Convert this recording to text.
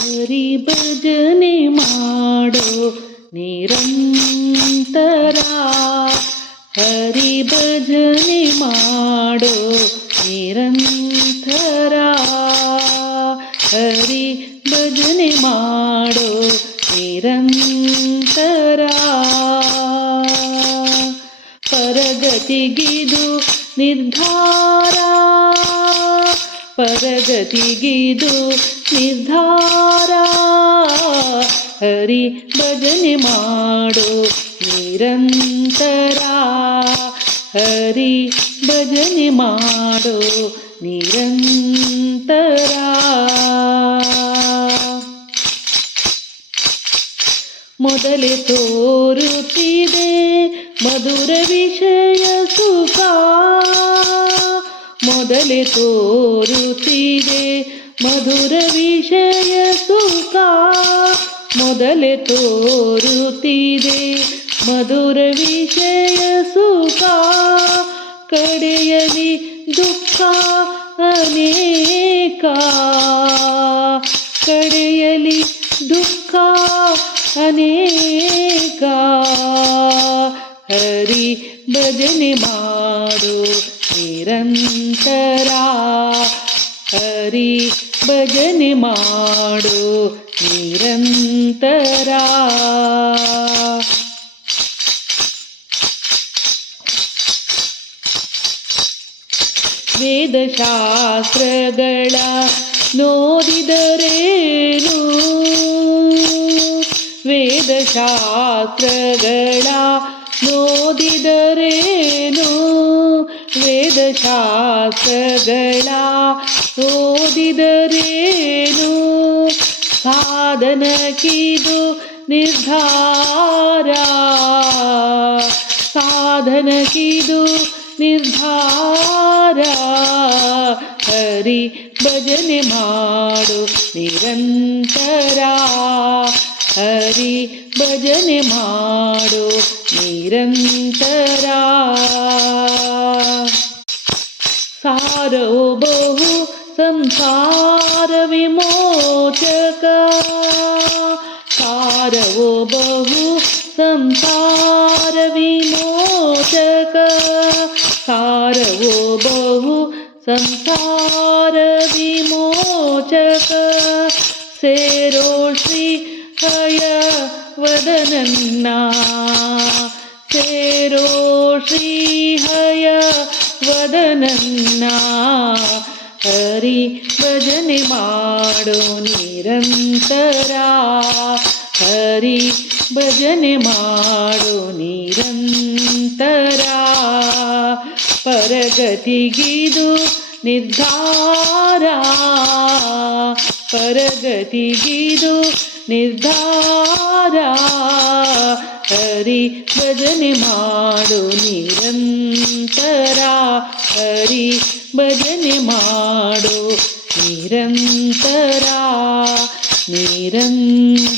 ಹರಿ ಭಜನೆ ಮಾಡೋ ನಿರಂತರ, ಹರಿ ಭಜನೆ ಮಾಡೋ ನಿರಂತರ, ಹರಿ ಭಜನೆ ಮಾಡೋ ನಿರಂತರ. ಪರಗತಿಗಿದು ನಿರ್ಧಾರ, ಪರಗತಿಗಿದು ನಿರ್ಧಾರ, ಹರಿ ಭಜನೆ ಮಾಡೋ ನಿರಂತರ, ಹರಿ ಭಜನೆ ಮಾಡೋ ನಿರಂತರ. ಮೊದಲೇ ತೋರುತ್ತಿದೆ ಮಧುರ ವಿಷಯ ಸುಖ, ಮೊದಲೇ ತೋರುತ್ತಿದೆ ಮಧುರ ವಿಷಯ ಸುಖ, ಮೊದಲೇ ತೋರುತ್ತಿದೆ ಮಧುರ ವಿಷಯ ಸುಖ, ಕಡೆಯಲಿ ದುಃಖ ಅನೇಕ, ಕಡೆಯಲಿ ದುಃಖ ಅನೇಕ, ಹರಿ ಭಜನೆ ಮಾಡೋ ನಿರಂತರ, ಹರಿ ಭಜನೆ ಮಾಡೋ ನಿರಂತರ. ವೇದಶಾಸ್ತ್ರಗಳ ನೋಡಿದರೇನು, ವೇದಶಾಸ್ತ್ರಗಳ ನೋಡಿದರೇನು, ವೇದಶಾಸ್ತ್ರಗಳ ಓದಿದರೇನು, ಸಾಧನಕ್ಕಿದು ನಿರ್ಧಾರ, ಸಾಧನಕ್ಕಿದು ನಿರ್ಧಾರ, ಹರಿ ಭಜನೆ ಮಾಡೋ ನಿರಂತರ, ಹರಿ ಭಜನೆ ಮಾಡೋ ನಿರಂತರ. ಸಾರೋ ಬಹು ಸಂಸಾರ ವಿಮೋಚಕ, ಸಾರವೋ ಬಹು ಸಂಸಾರ ವಿಮೋಚಕ, ಸಾರವೋ ಬಹು ಸಂಸಾರ ವಿಮೋಚಕ, ಸೇರೋ ಶ್ರೀ ಹಯ ವದನನ್ನ, ಸೇರೋ ಶ್ರೀ ಹಯ ವದನನ್ನ, ಹರಿ ಭಜನೆ ಮಾಡೋ ನಿರಂತರ, ಹರಿ ಭಜನೆ ಮಾಡೋ ನಿರಂತರ. ಪರಗತಿಗಿದು ನಿರ್ಧಾರ, ಪರಗತಿಗಿದು ನಿರ್ಧಾರ, ಹರಿ ಭಜನೆ ಮಾಡೋ ನಿರಂತರ, ಹರಿ ಭಜನೆ ಮಾಡೋ ನಿರಂತರ, ನಿರಂತರ.